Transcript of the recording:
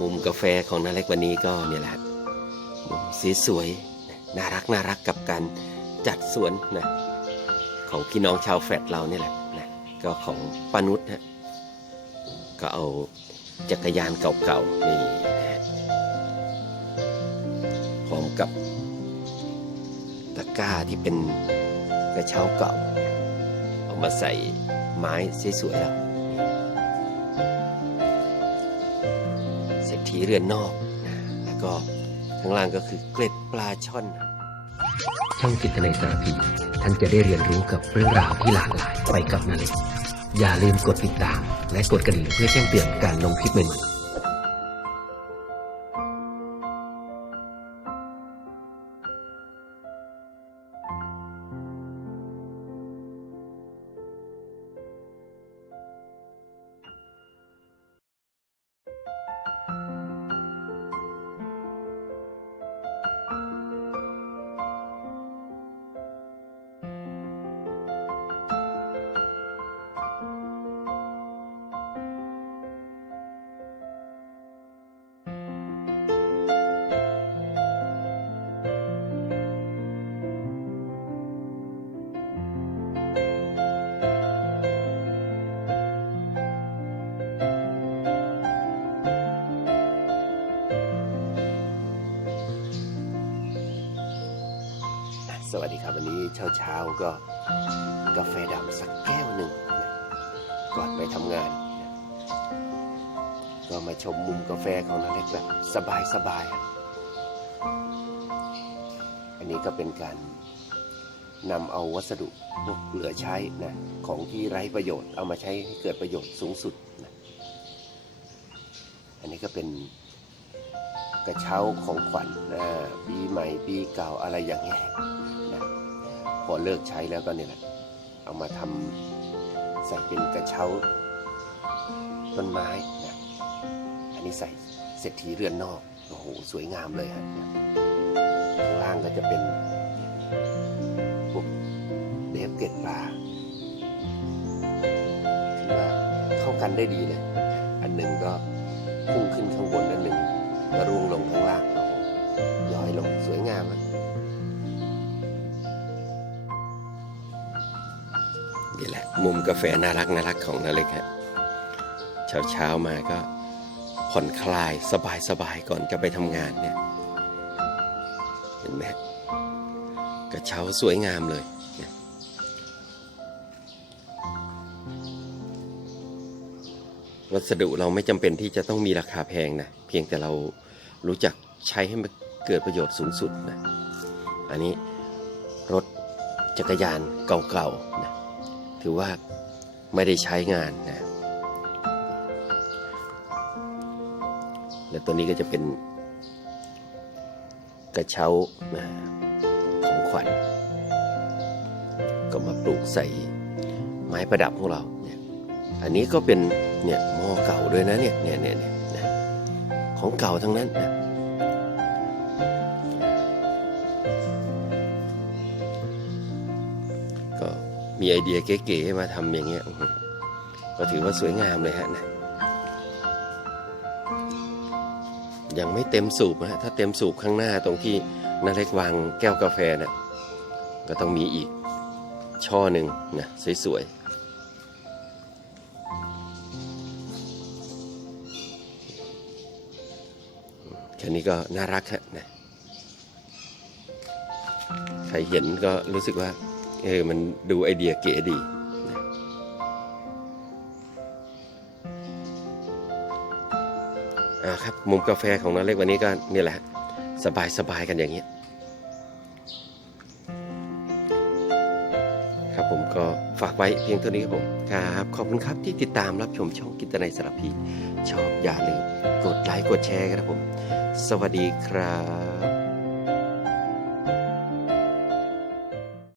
มุมกาแฟของนาเล็กวันนี้ก็เนี่ยแหละมุมสีสวยๆน่ารักน่ารักกับการจัดสวนนะของพี่น้องชาวแฟลตเราเนี่ยแหละนะก็ของปานุษนะก็เอาจักรยานเก่าๆนี่พร้อมกับตะกร้าที่เป็นกระเช้าเก่า เอามาใส่ไม้สวยๆแล้ว ถีเรือนนอกนะแล้วก็ข้างล่างก็คือเกล็ดปลาช่อนช่องจิตในสารพีท่านจะได้เรียนรู้กับเรื่องราวที่หลากหลายไปกับนาเล็กอย่าลืมกดติดตาม และกดกระดิ่งเพื่อแจ้งเตือนการลงคลิปใหม่ๆ สวัสดีครับวันนี้เช้าๆก็กาแฟดำสักแก้วหนึ่งนะก่อนไปทำงานนะก็มาชมมุมกาแฟของนาเล็กแบบสบายๆอันนี้ก็เป็นการนำเอาวัสดุพวกเหลือใช้นะของที่ไร้ประโยชน์เอามาใช้ให้เกิดประโยชน์สูงสุดนะอันนี้ก็เป็นกระเช้าของขวัญนะปีใหม่ปีเก่าอะไรอย่างเงี้ย พอเลิกใช้แล้วก็เนี่ยแหละ เอามาทำใส่เป็นกระเช้าต้นไม้นะอันนี้ใส่เศรษฐีเรือนนอกโอ้โหสวยงามเลยฮะข้างล่างก็จะเป็นพวกเดฟเกตปลาถือว่าเข้ากันได้ดีเลย อันหนึ่งก็พุ่งขึ้นข้างบนอันหนึ่งก็ร่วงลงข้างล่างโอ้โหย้อยลงสวยงามอะ นี่แหละ มุมกาแฟน่ารักน่ารักของนาเล็กฮะเช้าเช้ามาก็ผ่อนคลายสบายสบายก่อนจะไปทำงานเนี่ยเห็นไหมกระเช้าสวยงามเลยเนี่ยวัสดุเราไม่จำเป็นที่จะต้องมีราคาแพงนะ เพียงแต่เรารู้จักใช้ให้มันเกิดประโยชน์สูงสุดนะ อันนี้รถจักรยานเก่าๆนะ ถือว่าไม่ได้ใช้งานนะและตัวนี้ก็จะเป็นกระเช้าของขวัญ ก็มาปลูกใส่ไม้ประดับของเราเนี่ยอันนี้ก็เป็นเนี่ยหม้อเก่าด้วยนะเนี่ยเนี่ยเนี่ยของเก่าทั้งนั้นนะ มีไอเดียเก๋ๆมาทำอย่างเงี้ยก็ถือว่าสวยงามเลยฮะนะยังไม่เต็มสูบนะฮะถ้าเต็มสูบข้างหน้าตรงที่นาเล็กวางแก้วกาแฟนะก็ต้องมีอีกช่อหนึ่งนะสวยๆแค่นี้ก็น่ารักฮะนะใครเห็นก็รู้สึกว่า เออมันดูไอเดียเก๋ดีนะอ่าครับมุมกาแฟของน้าเล็กวันนี้ก็นี่แหละสบายสบายกันอย่างเงี้ยครับผมก็ฝากไว้เพียงเท่านี้ครับผมครับขอบคุณครับที่ติดตามรับชมช่องกินตนายสารพีชอบอย่าลืมกดไลค์กดแชร์กันครับผม สวัสดีครับ